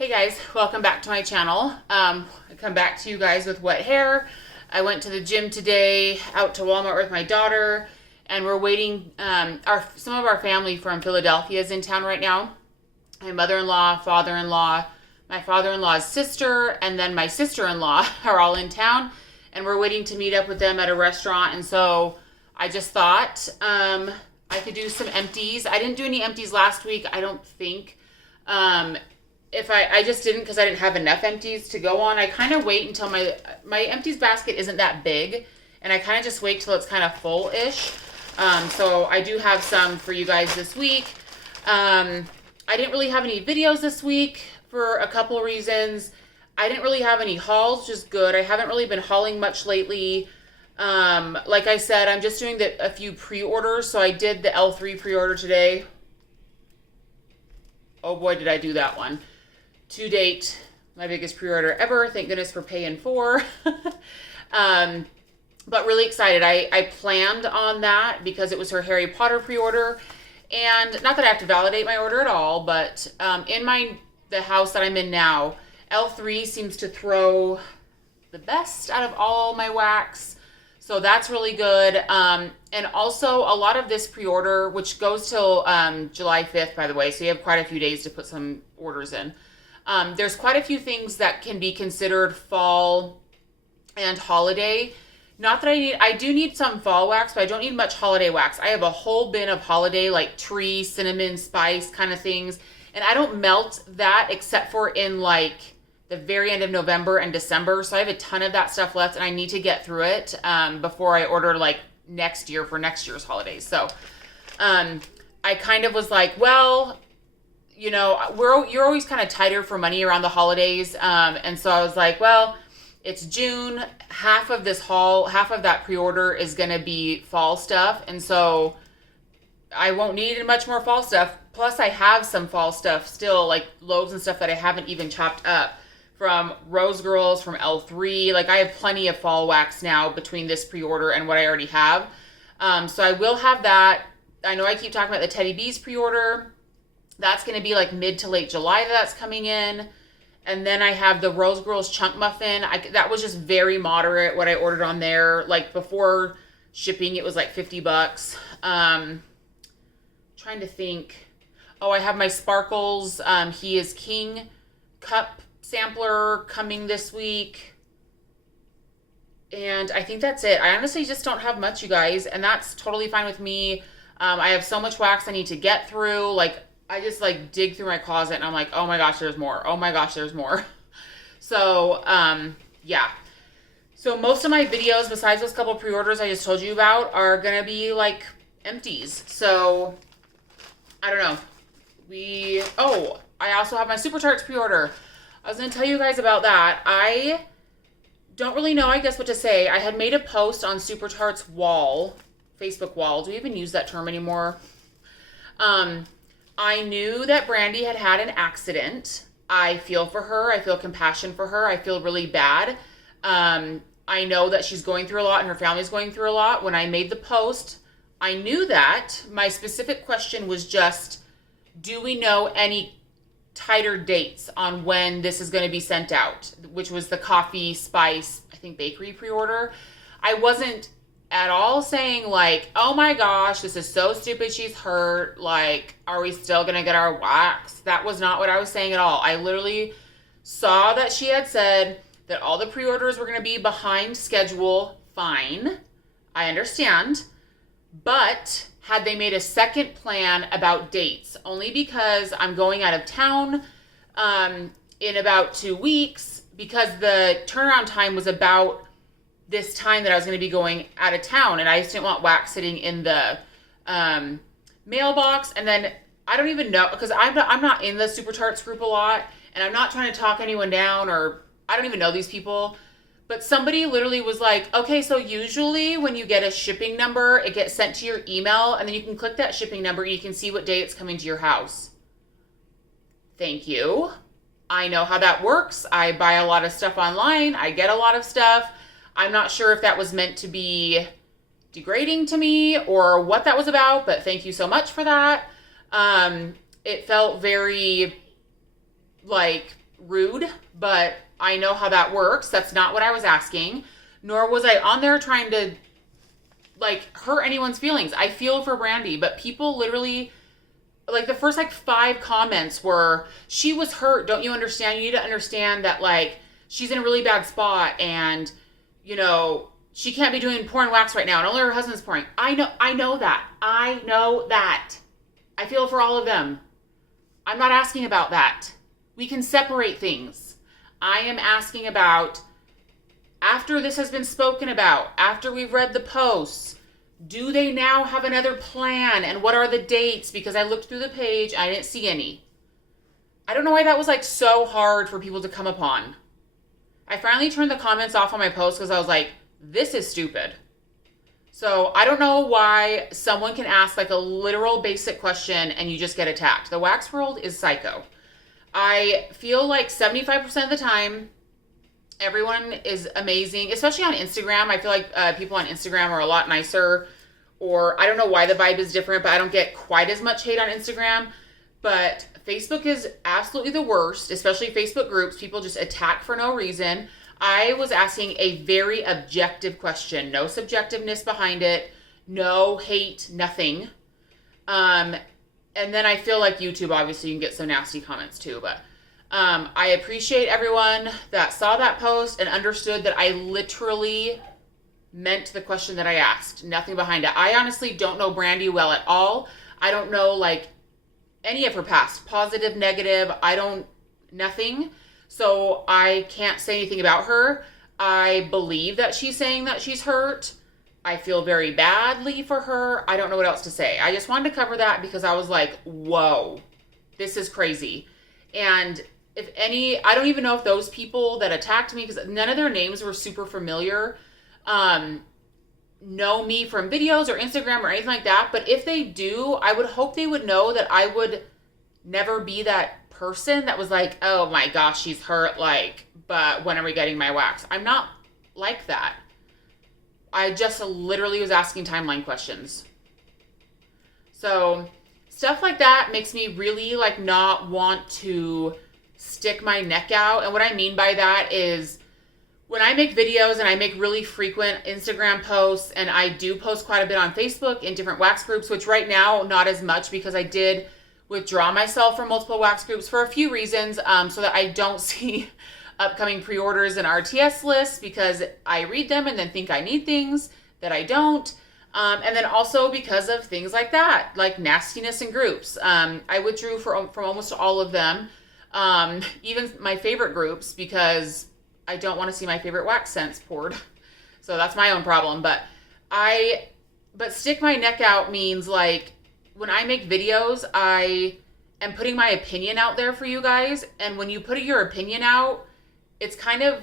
Hey guys, welcome back to my channel. I come back to you guys with wet hair. I went to the gym today, out to Walmart with my daughter, and we're waiting. Some of our family from Philadelphia is in town right now. My mother-in-law, father-in-law, my father-in-law's sister, and then my sister-in-law are all in town, and we're waiting to meet up with them at a restaurant. And so I just thought I could do some empties. I didn't do any empties last week, I don't think. If I just didn't because I didn't have enough empties to go on. I kind of wait until my empties basket isn't that big, and I kind of just wait till it's kind of full-ish. So I do have some for you guys this week. I didn't really have any videos this week for a couple of reasons. I didn't really have any hauls, which is good. I haven't really been hauling much lately. Like I said, I'm just doing a few pre-orders. So I did the L3 pre-order today. Oh boy, did I do that one. To date, my biggest pre-order ever. Thank goodness for paying for. But really excited. I planned on that because it was her Harry Potter pre-order. And not that I have to validate my order at all, but in the house that I'm in now, L3 seems to throw the best out of all my wax. So that's really good. And also a lot of this pre-order, which goes till July 5th, by the way, so you have quite a few days to put some orders in. There's quite a few things that can be considered fall and holiday. Not that I do need some fall wax, but I don't need much holiday wax. I have a whole bin of holiday, like tree, cinnamon, spice kind of things. And I don't melt that except for in like the very end of November and December. So I have a ton of that stuff left and I need to get through it before I order like next year for next year's holidays. So I kind of was like, well, you know, you're always kind of tighter for money around the holidays. And so I was like, well, it's June. Half of that pre-order is going to be fall stuff. And so I won't need much more fall stuff. Plus I have some fall stuff still, like loaves and stuff that I haven't even chopped up from Rose Girls, from L3. Like I have plenty of fall wax now between this pre-order and what I already have. So I will have that. I know I keep talking about the Teddy Bees pre-order. That's going to be like mid to late July that's coming in. And then I have the Rose Girls Chunk Muffin. That was just very moderate what I ordered on there. Like before shipping, it was like $50. Trying to think. Oh, I have my Sparkles He Is King cup sampler coming this week. And I think that's it. I honestly just don't have much, you guys. And that's totally fine with me. I have so much wax I need to get through. Like, I just like dig through my closet and I'm like, oh my gosh, there's more. Oh my gosh, there's more. So, yeah. So most of my videos, besides those couple pre-orders I just told you about, are going to be like empties. So, I don't know. I also have my Super Tarts pre-order. I was going to tell you guys about that. I don't really know, I guess, what to say. I had made a post on Super Tarts wall, Facebook wall. Do we even use that term anymore? I knew that Brandy had had an accident. I feel for her. I feel compassion for her. I feel really bad. I know that she's going through a lot and her family's going through a lot. When I made the post, I knew that. My specific question was just, do we know any tighter dates on when this is going to be sent out? Which was the coffee, spice, I think bakery pre-order. I wasn't at all saying like, oh my gosh, this is so stupid, she's hurt, like, are we still gonna get our wax? That was not what I was saying at all. I literally saw that she had said that all the pre-orders were gonna be behind schedule. Fine, I understand, but had they made a second plan about dates, only because I'm going out of town in about 2 weeks, because the turnaround time was about this time that I was going to be going out of town, and I just didn't want wax sitting in the mailbox. And then I don't even know, because I'm not in the Super Tarts group a lot, and I'm not trying to talk anyone down, or I don't even know these people, but somebody literally was like, okay, so usually when you get a shipping number, it gets sent to your email, and then you can click that shipping number and you can see what day it's coming to your house. Thank you. I know how that works. I buy a lot of stuff online. I get a lot of stuff. I'm not sure if that was meant to be degrading to me or what that was about, but thank you so much for that. It felt very like rude, but I know how that works. That's not what I was asking. Nor was I on there trying to like hurt anyone's feelings. I feel for Brandy, but people literally, like the first like 5 comments were, she was hurt. Don't you understand? You need to understand that like she's in a really bad spot and, you know, she can't be doing porn wax right now and only her husband's pouring. I know that. I know that. I feel for all of them. I'm not asking about that. We can separate things. I am asking about, after this has been spoken about, after we've read the posts, do they now have another plan? And what are the dates? Because I looked through the page, I didn't see any. I don't know why that was like so hard for people to come upon. I finally turned the comments off on my post because I was like, this is stupid. So I don't know why someone can ask like a literal basic question and you just get attacked. The wax world is psycho. I feel like 75% of the time, everyone is amazing, especially on Instagram. I feel like people on Instagram are a lot nicer, or I don't know why the vibe is different, but I don't get quite as much hate on Instagram. But Facebook is absolutely the worst, especially Facebook groups. People just attack for no reason. I was asking a very objective question, no subjectiveness behind it, no hate, nothing. And then I feel like YouTube, obviously, you can get some nasty comments too, but I appreciate everyone that saw that post and understood that I literally meant the question that I asked. Nothing behind it. I honestly don't know Brandy well at all. I don't know like any of her past, positive, negative. Nothing. So I can't say anything about her. I believe that she's saying that she's hurt. I feel very badly for her. I don't know what else to say. I just wanted to cover that because I was like, whoa, this is crazy. And if any, I don't even know if those people that attacked me, because none of their names were super familiar, know me from videos or Instagram or anything like that. But if they do, I would hope they would know that I would never be that person that was like, oh my gosh, she's hurt, like, but when are we getting my wax? I'm not like that. I just literally was asking timeline questions. So stuff like that makes me really like not want to stick my neck out. And what I mean by that is when I make videos and I make really frequent Instagram posts, and I do post quite a bit on Facebook in different wax groups, which right now not as much because I did withdraw myself from multiple wax groups for a few reasons, so that I don't see upcoming pre-orders and RTS lists, because I read them and then think I need things that I don't. And then also because of things like that, like nastiness in groups. I withdrew from almost all of them, even my favorite groups, because I don't want to see my favorite wax scents poured. So that's my own problem. But stick my neck out means like when I make videos, I am putting my opinion out there for you guys. And when you put your opinion out, it's kind of,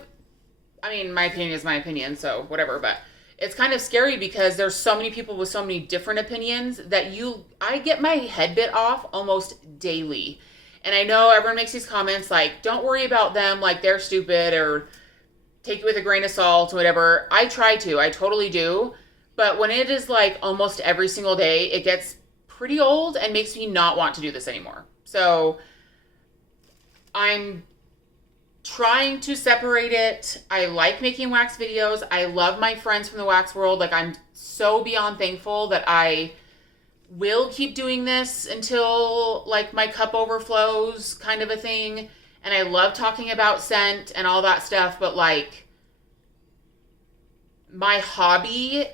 I mean, my opinion is my opinion, so whatever, but it's kind of scary because there's so many people with so many different opinions that I get my head bit off almost daily. And I know everyone makes these comments like, don't worry about them, like they're stupid, or take it with a grain of salt or whatever. I totally do. But when it is like almost every single day, it gets pretty old and makes me not want to do this anymore. So I'm trying to separate it. I like making wax videos. I love my friends from the wax world. Like, I'm so beyond thankful that I will keep doing this until like my cup overflows, kind of a thing. And I love talking about scent and all that stuff, but like my hobby,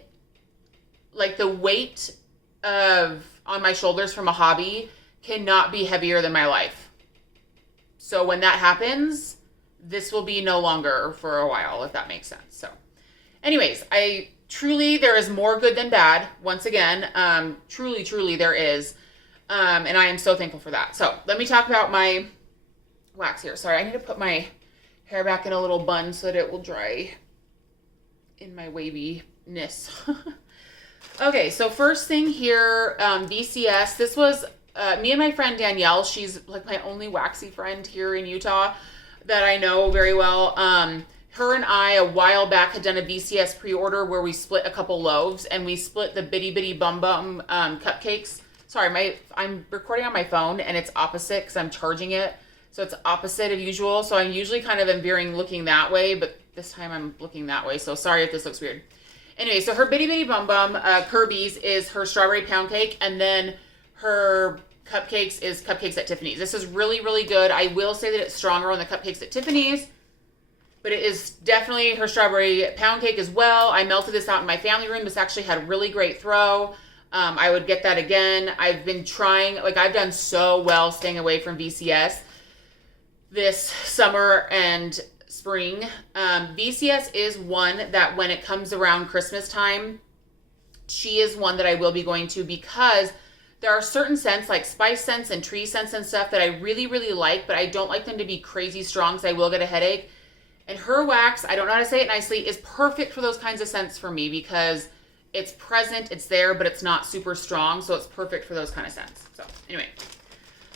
like the weight on my shoulders from a hobby cannot be heavier than my life. So when that happens, this will be no longer for a while, if that makes sense. So anyways, there is more good than bad. Once again, truly there is. And I am so thankful for that. So let me talk about my wax here. Sorry, I need to put my hair back in a little bun so that it will dry in my waviness. Okay, so first thing here, VCS. This was me and my friend Danielle. She's like my only waxy friend here in Utah that I know very well. Her and I, a while back, had done a VCS pre-order where we split a couple loaves, and we split the Bitty Bitty Bum Bum cupcakes. Sorry, I'm recording on my phone, and it's opposite because I'm charging it. So it's opposite of usual. So I'm usually kind of am veering looking that way, but this time I'm looking that way. So sorry if this looks weird. Anyway, so her Bitty Bitty Bum Bum Kirby's is her strawberry pound cake, and then her cupcakes is Cupcakes at Tiffany's. This is really, really good. I will say that it's stronger on the Cupcakes at Tiffany's, but it is definitely her strawberry pound cake as well. I melted this out in my family room. This actually had a really great throw. I would get that again. I've been trying, like I've done so well staying away from VCS this summer and spring. VCS is one that when it comes around Christmas time, she is one that I will be going to, because there are certain scents like spice scents and tree scents and stuff that I really, really like, but I don't like them to be crazy strong because I will get a headache. And her wax, I don't know how to say it nicely, is perfect for those kinds of scents for me because it's present, it's there, but it's not super strong, so it's perfect for those kind of scents. So anyway,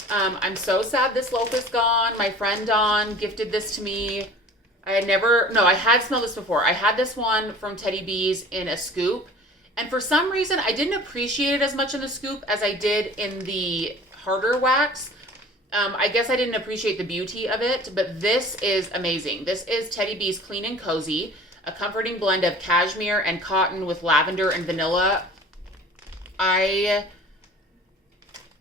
I'm so sad this loaf is gone. My friend Dawn gifted this to me. I had smelled this before. I had this one from Teddy B's in a scoop, and for some reason, I didn't appreciate it as much in the scoop as I did in the harder wax. I guess I didn't appreciate the beauty of it, but this is amazing. This is Teddy B's Clean and Cozy, a comforting blend of cashmere and cotton with lavender and vanilla.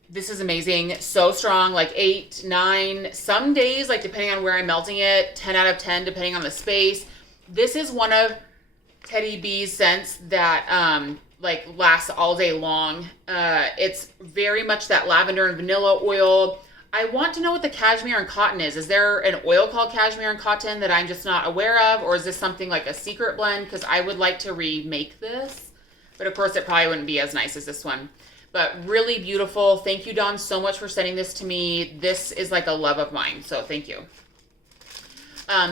This is amazing. So strong, like 8, 9, some days, like depending on where I'm melting it, 10 out of 10, depending on the space. This is one of Teddy B's scents that like lasts all day long. It's very much that lavender and vanilla oil. I want to know what the cashmere and cotton is. Is there an oil called cashmere and cotton that I'm just not aware of? Or is this something like a secret blend? Because I would like to remake this. But of course, it probably wouldn't be as nice as this one. But really beautiful. Thank you, Dawn, so much for sending this to me. This is like a love of mine. So thank you.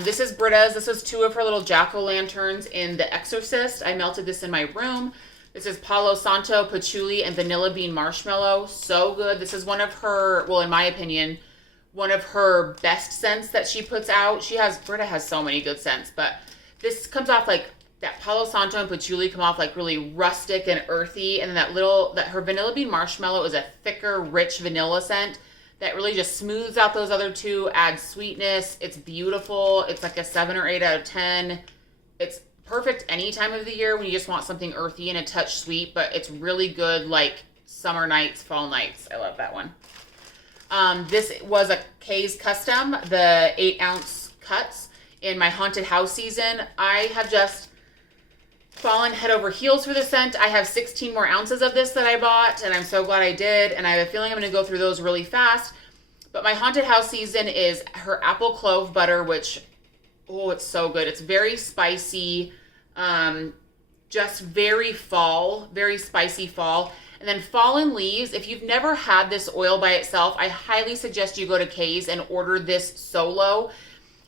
This is Britta's. This was 2 of her little jack-o'-lanterns in The Exorcist. I melted this in my room. This is Palo Santo, Patchouli, and Vanilla Bean Marshmallow. So good. This is one of her, well, in my opinion, one of her best scents that she puts out. Britta has so many good scents, but this comes off like, that Palo Santo and Patchouli come off like really rustic and earthy. And then her Vanilla Bean Marshmallow is a thicker, rich vanilla scent that really just smooths out those other two, adds sweetness. It's beautiful. It's like a 7 or 8 out of 10. It's perfect any time of the year when you just want something earthy and a touch sweet, but it's really good like summer nights, fall nights. I love that one. This was a Kay's Custom, the 8-ounce cuts in my haunted house season. I have just fallen head over heels for the scent. I have 16 more ounces of this that I bought, and I'm so glad I did, and I have a feeling I'm going to go through those really fast. But my haunted house season is her apple clove butter, which, oh, it's so good. It's very spicy, just very fall, very spicy fall. And then Fallen Leaves, if you've never had this oil by itself, I highly suggest you go to Kay's and order this solo.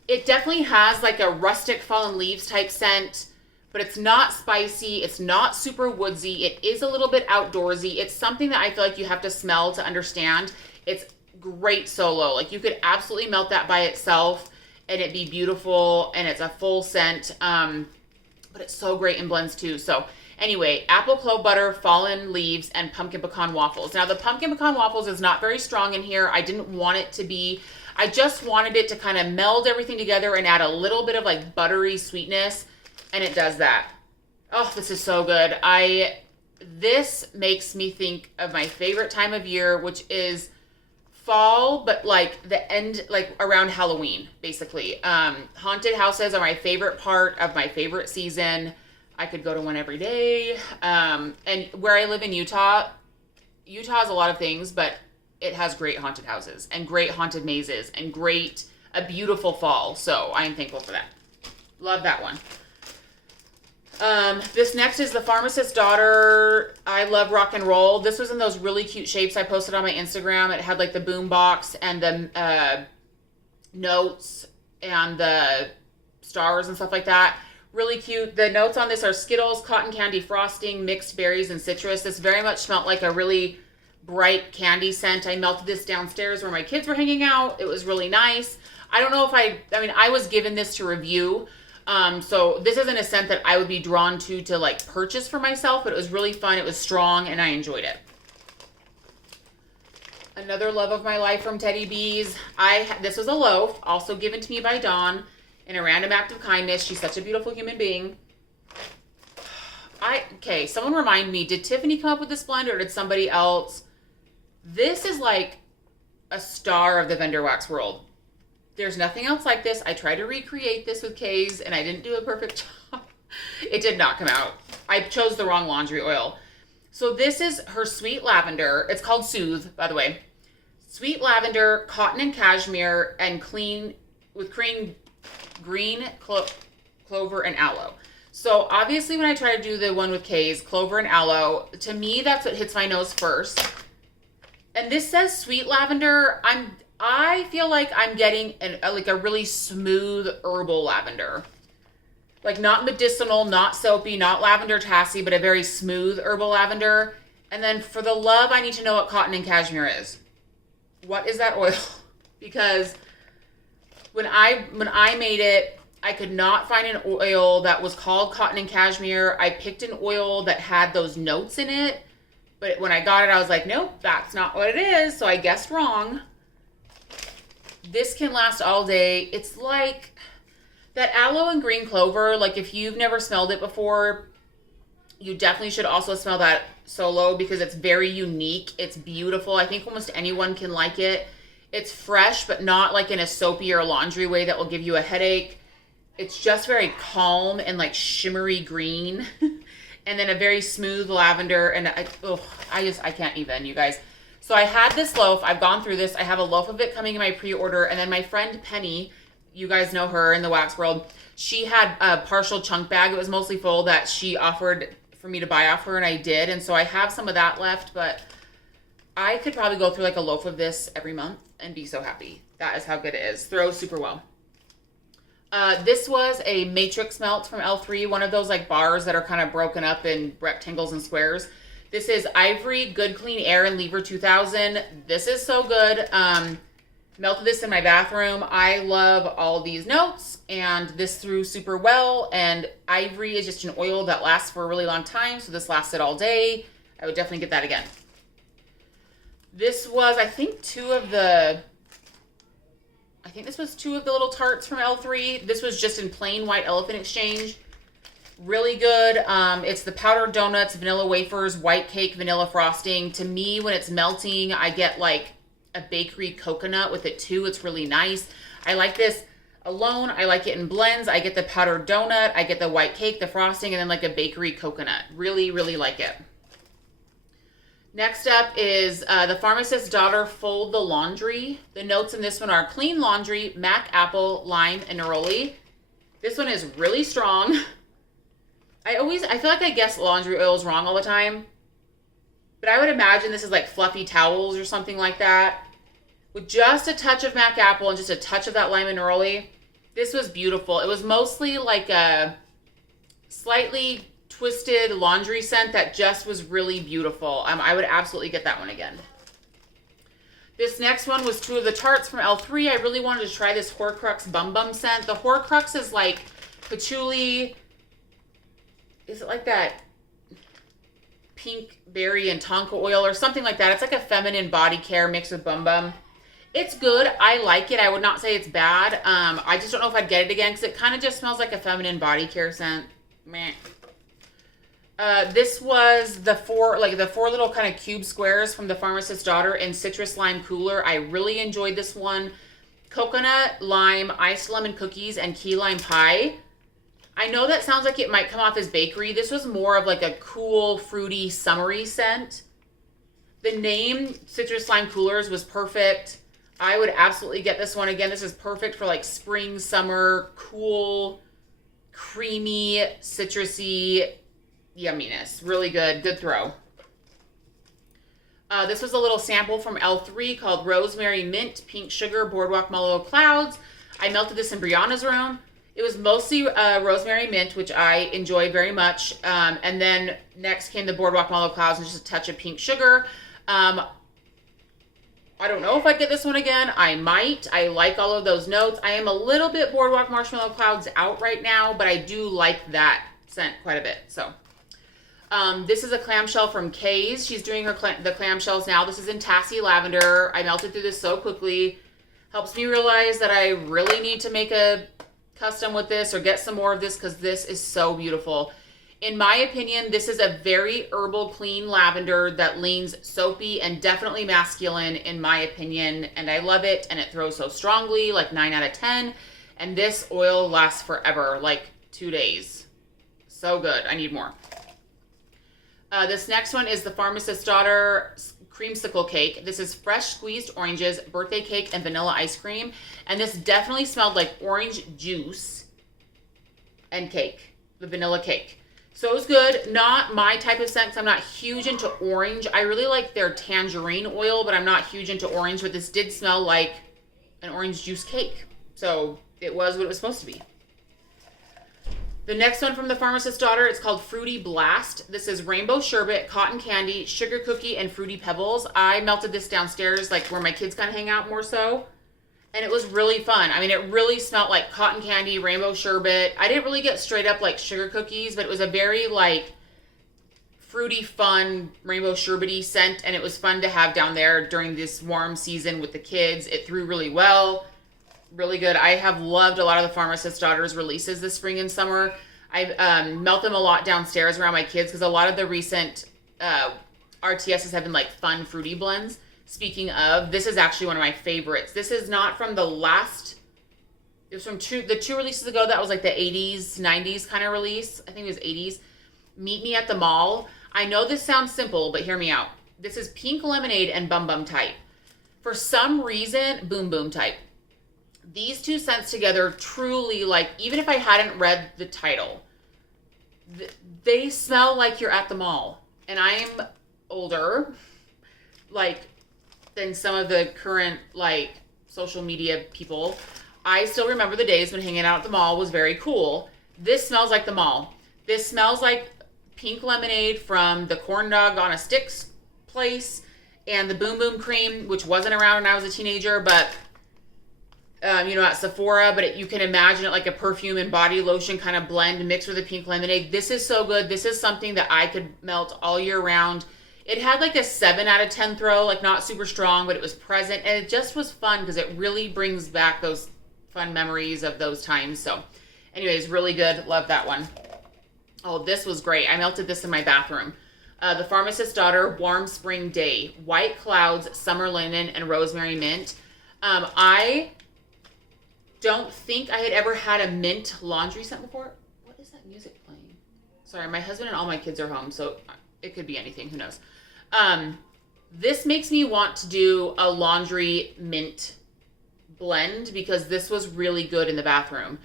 It definitely has like a rustic Fallen Leaves type scent, but it's not spicy. It's not super woodsy. It is a little bit outdoorsy. It's something that I feel like you have to smell to understand. It's great solo. Like you could absolutely melt that by itself and it'd be beautiful, and it's a full scent. But it's so great in blends too. So anyway, apple clove butter, Fallen Leaves, and pumpkin pecan waffles. Now the pumpkin pecan waffles is not very strong in here. I didn't want it to be. I just wanted it to kind of meld everything together and add a little bit of like buttery sweetness. And it does that. Oh, this is so good. This makes me think of my favorite time of year, which is fall, but like the end, like around Halloween, basically. Haunted houses are my favorite part of my favorite season. I could go to one every day. And where I live in Utah has a lot of things, but it has great haunted houses and great haunted mazes and a beautiful fall. So I am thankful for that. Love that one. This next is The Pharmacist's Daughter. I love rock and roll. This was in those really cute shapes I posted on my Instagram. It had like the boom box and the notes and the stars and stuff like that. Really cute. The notes on this are Skittles, cotton candy frosting, mixed berries, and citrus. This very much smelled like a really bright candy scent. I melted this downstairs where my kids were hanging out. It was really nice. I don't know if I was given this to review. So this isn't a scent that I would be drawn to like purchase for myself, but it was really fun. It was strong and I enjoyed it. Another love of my life from Teddy Bees. This was a loaf, also given to me by Dawn in a random act of kindness. She's such a beautiful human being. Okay, someone remind me, did Tiffany come up with this blend or did somebody else? This is like a star of the vendor wax world. There's nothing else like this. I tried to recreate this with Kay's and I didn't do a perfect job. It did not come out. I chose the wrong laundry oil. So this is her sweet lavender. It's called Soothe, by the way. Sweet lavender, cotton and cashmere, and clean with green clover and aloe. So obviously when I try to do the one with Kay's, clover and aloe, to me that's what hits my nose first. And this says sweet lavender. I feel like I'm getting like a really smooth herbal lavender. Like not medicinal, not soapy, not lavender tassy, but a very smooth herbal lavender. And then for the love, I need to know what cotton and cashmere is. What is that oil? Because when I made it, I could not find an oil that was called cotton and cashmere. I picked an oil that had those notes in it. But when I got it, I was like, nope, that's not what it is. So I guessed wrong. This can last all day. It's like that aloe and green clover. Like if you've never smelled it before, you definitely should also smell that solo because it's very unique. It's beautiful. I think almost anyone can like it. It's fresh, but not like in a soapy or laundry way that will give you a headache. It's just very calm and like shimmery green. And then a very smooth lavender. And I can't even, you guys. So I had this loaf. I've gone through this. I have a loaf of it coming in my pre-order. And then my friend Penny, you guys know her in the wax world, she had a partial chunk bag. It was mostly full that she offered for me to buy off her, and I did. And so I have some of that left, but I could probably go through like a loaf of this every month and be so happy. That is how good it is. Throws super well. This was a matrix melt from L3, one of those like bars that are kind of broken up in rectangles and squares. This is Ivory, Good Clean Air, and Lever 2000. This is so good. Melted this in my bathroom. I love all these notes, and this threw super well. And Ivory is just an oil that lasts for a really long time, so this lasted all day. I would definitely get that again. This was, I think, two of the little tarts from L3. This was just in plain white elephant exchange. Really good. It's the powdered donuts, vanilla wafers, white cake, vanilla frosting. To me, when it's melting, I get like a bakery coconut with it too. It's really nice. I like this alone. I like it in blends. I get the powdered donut. I get the white cake, the frosting, and then like a bakery coconut. Really, really like it. Next up is the Pharmacist's Daughter Fold the Laundry. The notes in this one are clean laundry, mac apple, lime, and neroli. This one is really strong. I feel like I guess laundry oils wrong all the time. But I would imagine this is like fluffy towels or something like that. With just a touch of mac apple and just a touch of that lime and neroli. This was beautiful. It was mostly like a slightly twisted laundry scent that just was really beautiful. I would absolutely get that one again. This next one was two of the tarts from L3. I really wanted to try this Horcrux Bum Bum scent. The Horcrux is like patchouli. Is it like that pink berry and tonka oil or something like that? It's like a feminine body care mixed with Bum Bum. It's good. I like it. I would not say it's bad. I just don't know if I'd get it again because it kind of just smells like a feminine body care scent. Meh. This was the four little kind of cube squares from the Pharmacist's Daughter in Citrus Lime Cooler. I really enjoyed this one. Coconut, lime, iced lemon cookies, and key lime pie. I know that sounds like it might come off as bakery. This was more of like a cool, fruity, summery scent. The name Citrus Lime Coolers was perfect. I would absolutely get this one again. This is perfect for like spring, summer, cool, creamy, citrusy yumminess. Really good. Good throw. This was a little sample from L3 called Rosemary Mint Pink Sugar Boardwalk Mallow Clouds. I melted this in Brianna's room. It was mostly rosemary mint, which I enjoy very much. And then next came the Boardwalk Mallow Clouds and just a touch of pink sugar. I don't know if I'd get this one again. I might. I like all of those notes. I am a little bit Boardwalk Marshmallow Clouds out right now, but I do like that scent quite a bit. So This is a clamshell from Kay's. She's doing the clamshells now. This is in Tassie Lavender. I melted through this so quickly. Helps me realize that I really need to make a custom with this or get some more of this because this is so beautiful. In my opinion, this is a very herbal, clean lavender that leans soapy and definitely masculine in my opinion. And I love it. And it throws so strongly, like 9 out of 10. And this oil lasts forever, like 2 days. So good. I need more. This next one is the Pharmacist's Daughter creamsicle cake. This is fresh squeezed oranges, birthday cake, and vanilla ice cream. And this definitely smelled like orange juice and cake, the vanilla cake. So it was good. Not my type of scent because I'm not huge into orange. I really like their tangerine oil, but I'm not huge into orange. But this did smell like an orange juice cake. So it was what it was supposed to be. The next one from the Pharmacist's Daughter, it's called Fruity Blast. This is rainbow sherbet, cotton candy, sugar cookie, and fruity pebbles. I melted this downstairs, like where my kids kind of hang out more so. And it was really fun. I mean, it really smelled like cotton candy, rainbow sherbet. I didn't really get straight up like sugar cookies, but it was a very like fruity, fun, rainbow sherbety scent. And it was fun to have down there during this warm season with the kids. It threw really well. Really good. I have loved a lot of the Pharmacist's Daughter's releases this spring and summer. I melt them a lot downstairs around my kids because a lot of the recent RTSs have been like fun fruity blends. Speaking of, this is actually one of my favorites. This is not from the last, it was from the two releases ago. That was like the 80s, 90s kind of release. I think it was 80s. Meet Me at the Mall. I know this sounds simple, but hear me out. This is Pink Lemonade and Bum Bum Type. For some reason, Boom Boom Type. These two scents together truly, like, even if I hadn't read the title, they smell like you're at the mall. And I'm older, like, than some of the current, like, social media people. I still remember the days when hanging out at the mall was very cool. This smells like the mall. This smells like Pink Lemonade from the Corn Dog on a Sticks place and the Boom Boom Cream, which wasn't around when I was a teenager, but at Sephora, but you can imagine it like a perfume and body lotion kind of blend mixed with a pink lemonade. This is so good. This is something that I could melt all year round. It had like a 7 out of 10 throw, like not super strong, but it was present. And it just was fun because it really brings back those fun memories of those times. So anyways, really good. Love that one. Oh, this was great. I melted this in my bathroom. The Pharmacist's Daughter Warm Spring Day. White Clouds, Summer Linen, and Rosemary Mint. I don't think I had ever had a mint laundry scent before. What is that music playing? Sorry, my husband and all my kids are home, so it could be anything. Who knows? This makes me want to do a laundry mint blend because this was really good in the bathroom.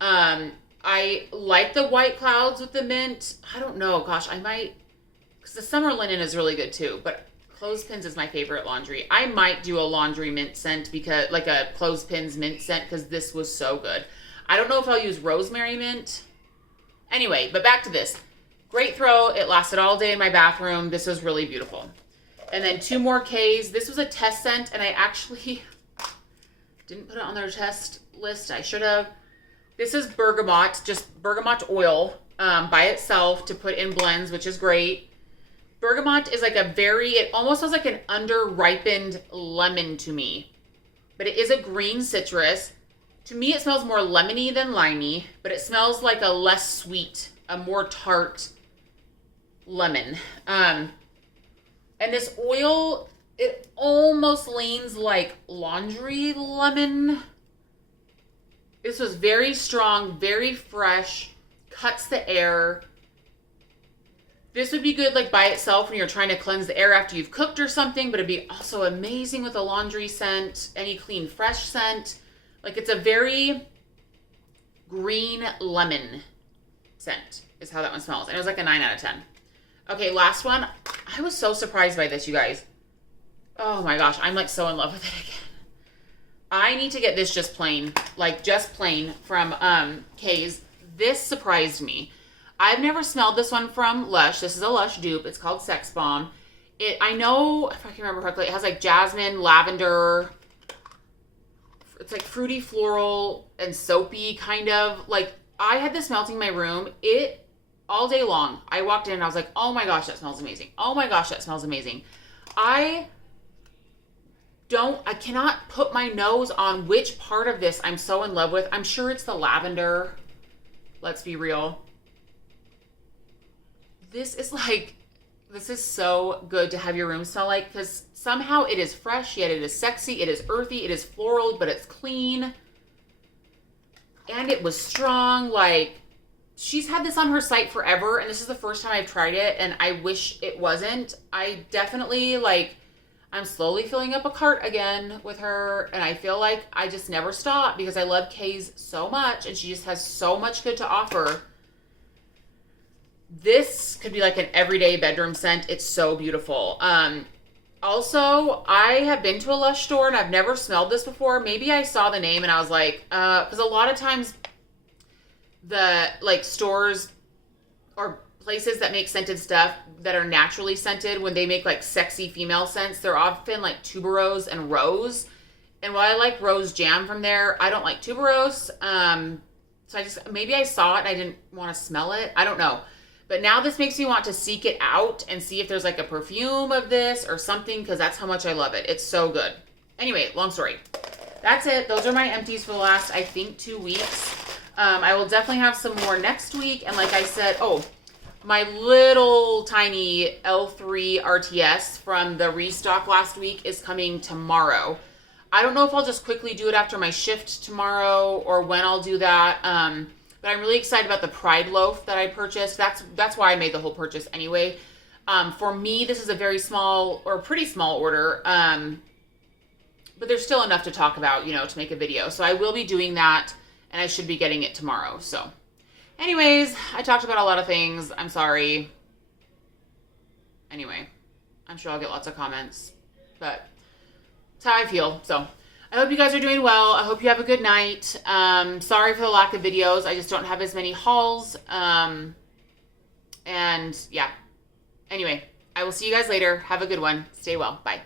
I like the White Clouds with the mint. I don't know. Gosh, I might, because the Summer Linen is really good too, but Clothespins is my favorite laundry. I might do a laundry mint scent because, like a Clothespins mint scent, because this was so good. I don't know if I'll use rosemary mint. Anyway, but back to this. Great throw. It lasted all day in my bathroom. This was really beautiful. And then 2 more Ks. This was a test scent, and I actually didn't put it on their test list. I should have. This is bergamot, just bergamot oil by itself to put in blends, which is great. Bergamot is like it almost smells like an under-ripened lemon to me. But it is a green citrus. To me, it smells more lemony than limey, but it smells like a less sweet, a more tart lemon. And this oil, it almost leans like laundry lemon. This was very strong, very fresh, cuts the air. This would be good like by itself when you're trying to cleanse the air after you've cooked or something, but it'd be also amazing with a laundry scent, any clean, fresh scent. Like it's a very green lemon scent is how that one smells. And it was like a 9 out of 10. Okay, last one. I was so surprised by this, you guys. Oh my gosh, I'm like so in love with it again. I need to get this just plain from Kay's. This surprised me. I've never smelled this one from Lush. This is a Lush dupe. It's called Sex Bomb. I know, if I can remember correctly, it has like jasmine, lavender. It's like fruity, floral, and soapy kind of. Like, I had this melting in my room. It all day long. I walked in and I was like, oh my gosh, that smells amazing. Oh my gosh, that smells amazing. I cannot put my nose on which part of this I'm so in love with. I'm sure it's the lavender. Let's be real. This is so good to have your room smell like, because somehow it is fresh, yet it is sexy, it is earthy, it is floral, but it's clean. And it was strong. Like, she's had this on her site forever, and this is the first time I've tried it, and I wish it wasn't. I definitely, I'm slowly filling up a cart again with her, and I feel like I just never stop because I love Kay's so much, and she just has so much good to offer. This could be like an everyday bedroom scent. It's so beautiful. Also, I have been to a Lush store and I've never smelled this before. Maybe I saw the name and I was like, because a lot of times the stores or places that make scented stuff that are naturally scented, when they make like sexy female scents, they're often like tuberose and rose. And while I like rose jam from there, I don't like tuberose. So maybe I saw it and I didn't want to smell it. I don't know. But now this makes me want to seek it out and see if there's like a perfume of this or something, because that's how much I love it. It's so good. Anyway, long story. That's it. Those are my empties for the last, I think, 2 weeks. I will definitely have some more next week. And like I said, my little tiny L3 RTS from the restock last week is coming tomorrow. I don't know if I'll just quickly do it after my shift tomorrow or when I'll do that. But I'm really excited about the Pride loaf that I purchased. That's why I made the whole purchase anyway. For me, this is a very small or pretty small order. But there's still enough to talk about, to make a video. So I will be doing that, and I should be getting it tomorrow. So anyways, I talked about a lot of things. I'm sorry. Anyway, I'm sure I'll get lots of comments, but it's how I feel. So I hope you guys are doing well. I hope you have a good night. Sorry for the lack of videos. I just don't have as many hauls. And yeah. Anyway, I will see you guys later. Have a good one. Stay well. Bye.